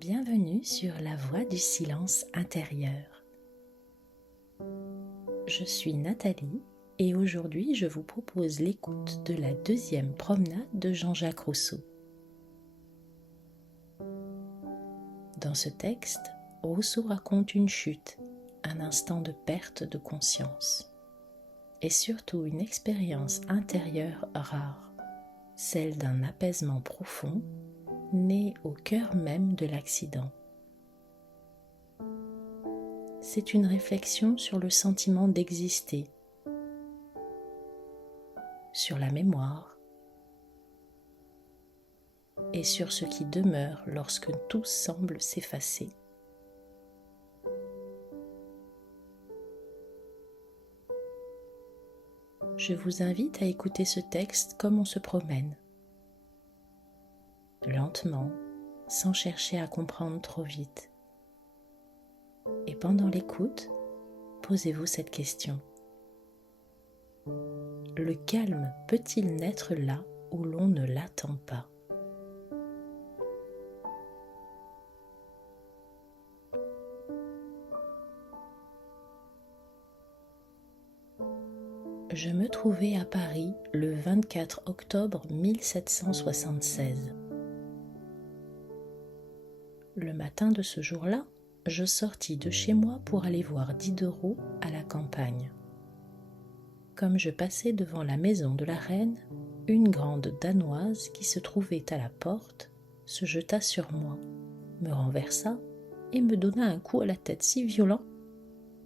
Bienvenue sur la voie du silence intérieur. Je suis Nathalie et aujourd'hui je vous propose l'écoute de la deuxième promenade de Jean-Jacques Rousseau. Dans ce texte, Rousseau raconte une chute, un instant de perte de conscience et surtout une expérience intérieure rare, celle d'un apaisement profond né au cœur même de l'accident. C'est une réflexion sur le sentiment d'exister, sur la mémoire et sur ce qui demeure lorsque tout semble s'effacer. Je vous invite à écouter ce texte comme on se promène, lentement, sans chercher à comprendre trop vite. Et pendant l'écoute, posez-vous cette question. Le calme peut-il naître là où l'on ne l'attend pas ? Je me trouvais à Paris le 24 octobre 1776. Le matin de ce jour-là, je sortis de chez moi pour aller voir Diderot à la campagne. Comme je passais devant la maison de la reine, une grande danoise qui se trouvait à la porte se jeta sur moi, me renversa et me donna un coup à la tête si violent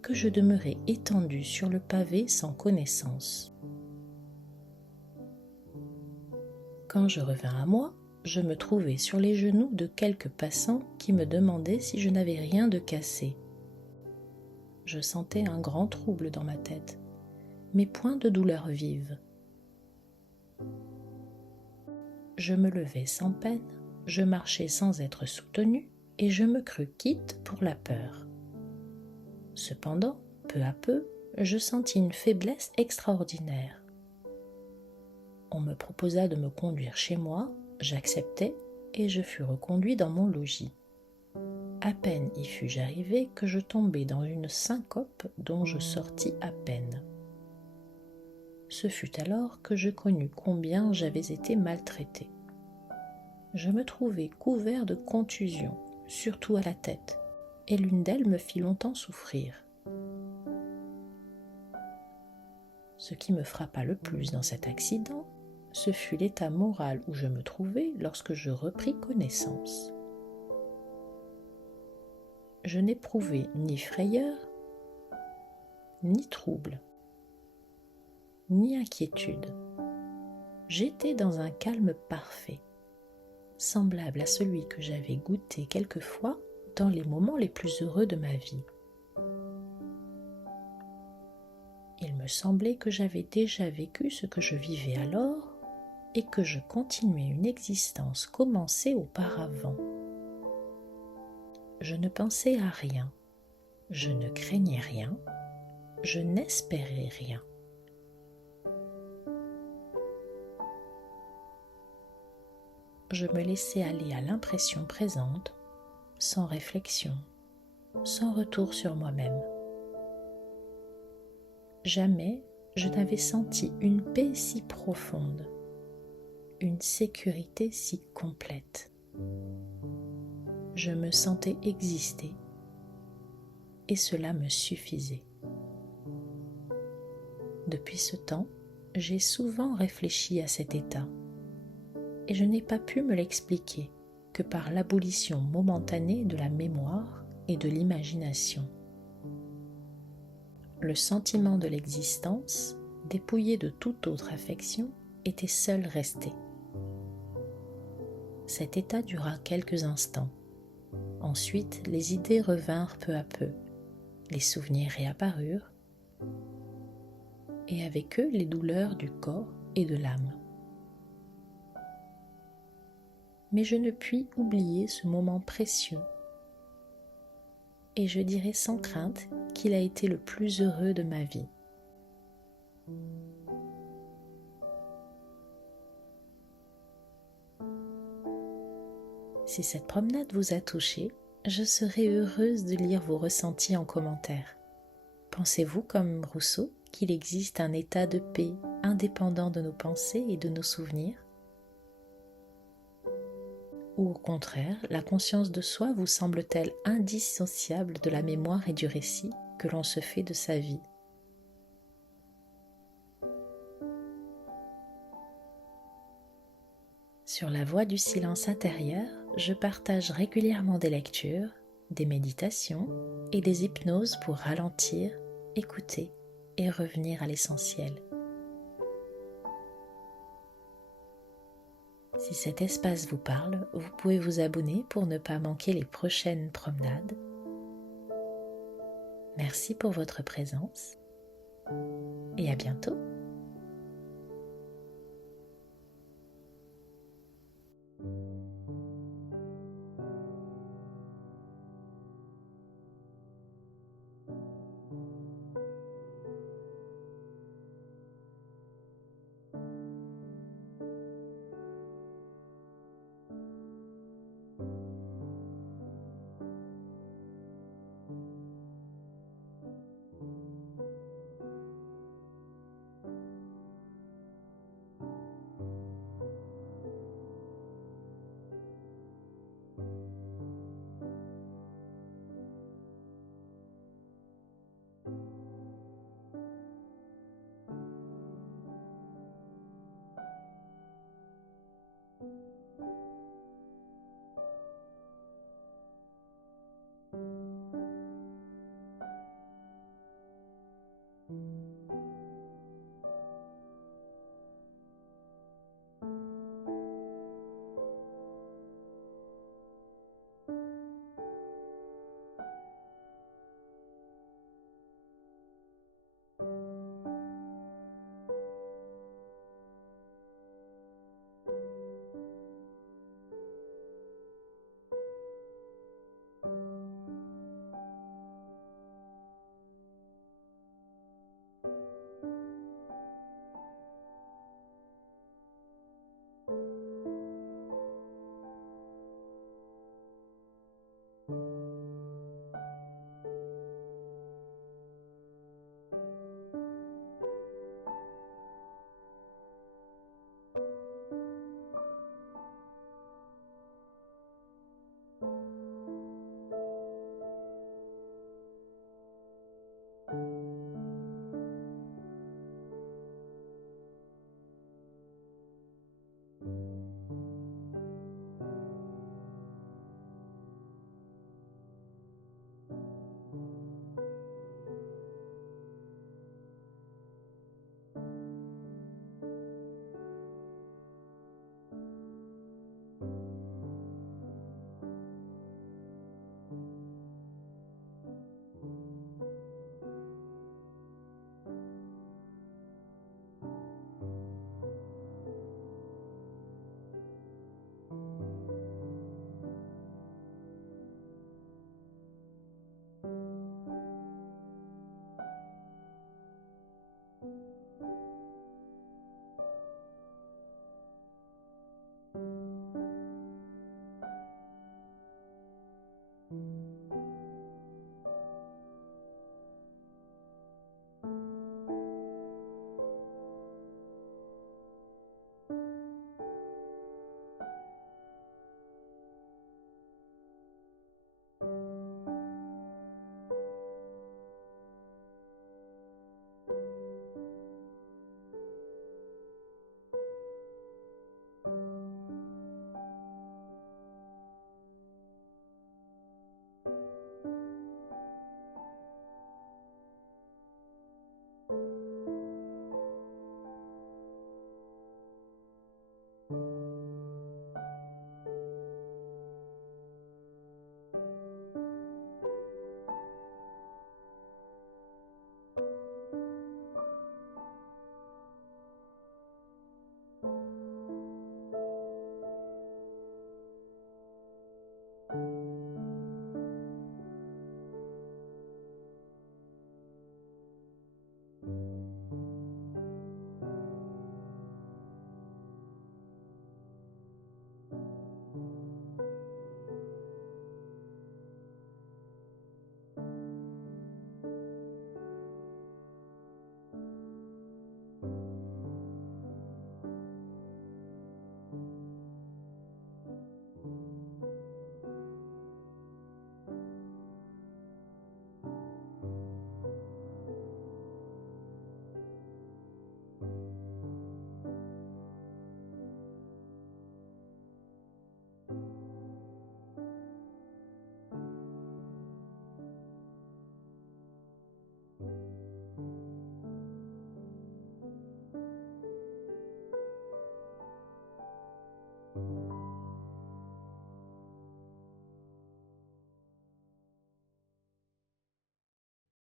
que je demeurai étendu sur le pavé sans connaissance. Quand je revins à moi, je me trouvai sur les genoux de quelques passants qui me demandaient si je n'avais rien de cassé. Je sentais un grand trouble dans ma tête, mais point de douleur vive. Je me levai sans peine, je marchai sans être soutenu et je me crus quitte pour la peur. Cependant, peu à peu, je sentis une faiblesse extraordinaire. On me proposa de me conduire chez moi, j'acceptai et je fus reconduit dans mon logis. À peine y fus-je arrivé que je tombai dans une syncope dont je sortis à peine. Ce fut alors que je connus combien j'avais été maltraité. Je me trouvai couvert de contusions, surtout à la tête, et l'une d'elles me fit longtemps souffrir. Ce qui me frappa le plus dans cet accident, ce fut l'état moral où je me trouvais lorsque je repris connaissance. Je n'éprouvai ni frayeur, ni trouble, ni inquiétude. J'étais dans un calme parfait, semblable à celui que j'avais goûté quelquefois dans les moments les plus heureux de ma vie. Il me semblait que j'avais déjà vécu ce que je vivais alors et que je continuais une existence commencée auparavant. Je ne pensais à rien, je ne craignais rien, je n'espérais rien. Je me laissais aller à l'impression présente, sans réflexion, sans retour sur moi-même. Jamais je n'avais senti une paix si profonde, une sécurité si complète. Je me sentais exister et cela me suffisait. Depuis ce temps, j'ai souvent réfléchi à cet état et je n'ai pas pu me l'expliquer que par l'abolition momentanée de la mémoire et de l'imagination. Le sentiment de l'existence, dépouillé de toute autre affection, était seul resté. Cet état dura quelques instants. Ensuite, les idées revinrent peu à peu, les souvenirs réapparurent, et avec eux les douleurs du corps et de l'âme. Mais je ne puis oublier ce moment précieux, et je dirai sans crainte qu'il a été le plus heureux de ma vie. Si cette promenade vous a touché, je serai heureuse de lire vos ressentis en commentaire. Pensez-vous, comme Rousseau, qu'il existe un état de paix indépendant de nos pensées et de nos souvenirs? Ou au contraire, la conscience de soi vous semble-t-elle indissociable de la mémoire et du récit que l'on se fait de sa vie? Sur la voie du silence intérieur, je partage régulièrement des lectures, des méditations et des hypnoses pour ralentir, écouter et revenir à l'essentiel. Si cet espace vous parle, vous pouvez vous abonner pour ne pas manquer les prochaines promenades. Merci pour votre présence et à bientôt.